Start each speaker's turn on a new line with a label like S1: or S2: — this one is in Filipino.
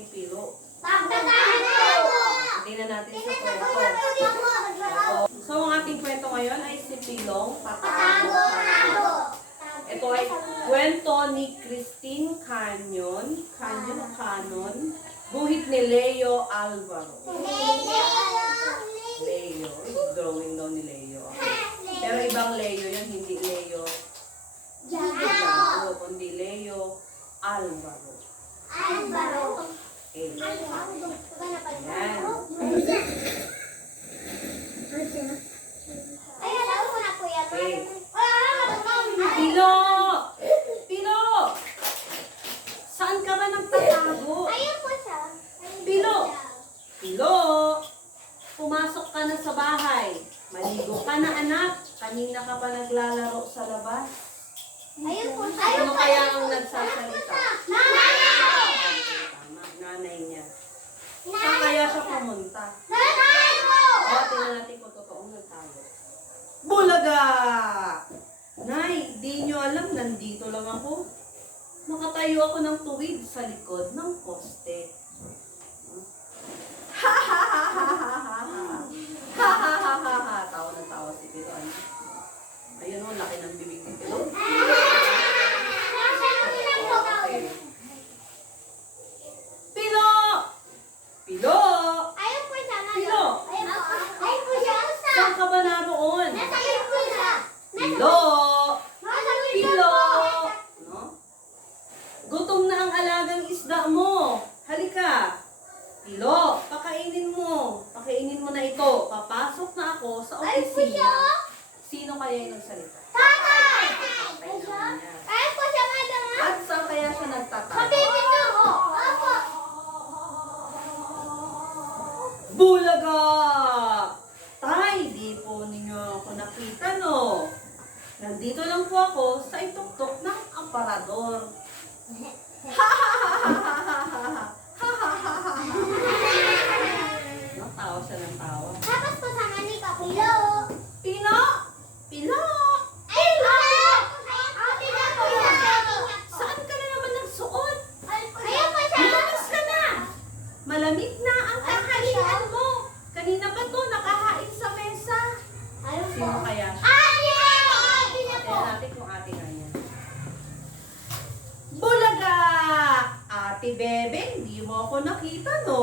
S1: pumipiro.
S2: Pagtatahan
S1: na natin sa kwento. So, ang ating kwento ngayon ay si Pilong Patago. Ito ay kwento ni Christine Canyon, Canyon Canon, buhit ni Leo Alvaro.
S2: Leo!
S1: Leo. Drawing daw ni Leo.
S3: Pero
S1: ibang Leo yun, hindi Leo.
S2: Jalo!
S1: Kundi Leo Alvaro.
S3: Alvaro.
S2: Pilo!
S1: Pilo! Saan ka ba nagtatago?
S2: Pilo!
S1: Pilo! Pumasok ka na sa bahay. Maligo ka na anak. Kanina ka pa naglalaro sa labas.
S2: Ano kaya
S3: ang nagsasalita? Tama,
S1: nanay niya.
S3: Saan kaya siya
S1: pumunta?
S3: O, tingnan
S1: natin kung totoong nagtago. Bulaga! Nay, di nyo alam, nandito lang ako. Nakatayo ako ng tuwid sa likod ng poste. Ha ha ha ha ha ha ha ha ha ha Tawa na tawa si Pilo. ano? Ayun o, laki ng bibig ni Pilo.
S3: Okay.
S1: Pilo! Pilo!
S3: Saan
S1: ka ba naroon? Pilo!
S3: Pilo!
S1: No? Gutom na ang alagang isda mo. Halika. Pilo, pakainin mo. Pakainin mo na ito. Papasok na ako sa opisina. Sino kaya yung nagsalita?
S3: Pakainin
S1: niya.
S3: At
S1: saan kaya siya nagtatago? Bulaga! Tay, di po ninyo ako nakita, no? Nandito lang po ako sa ituktok ng aparador. Natawa siya ng tawa.
S3: Tapos kasama ni Kapilo.
S1: Pino? Pilo? Ay, Pilo!
S3: Ate na po
S2: Saan
S1: ka na naman nagsuot?
S2: Ayan na.
S1: Malamig na ang kakalian mo. Kanina pa to, Ate Bebe, hindi mo ako nakita, no?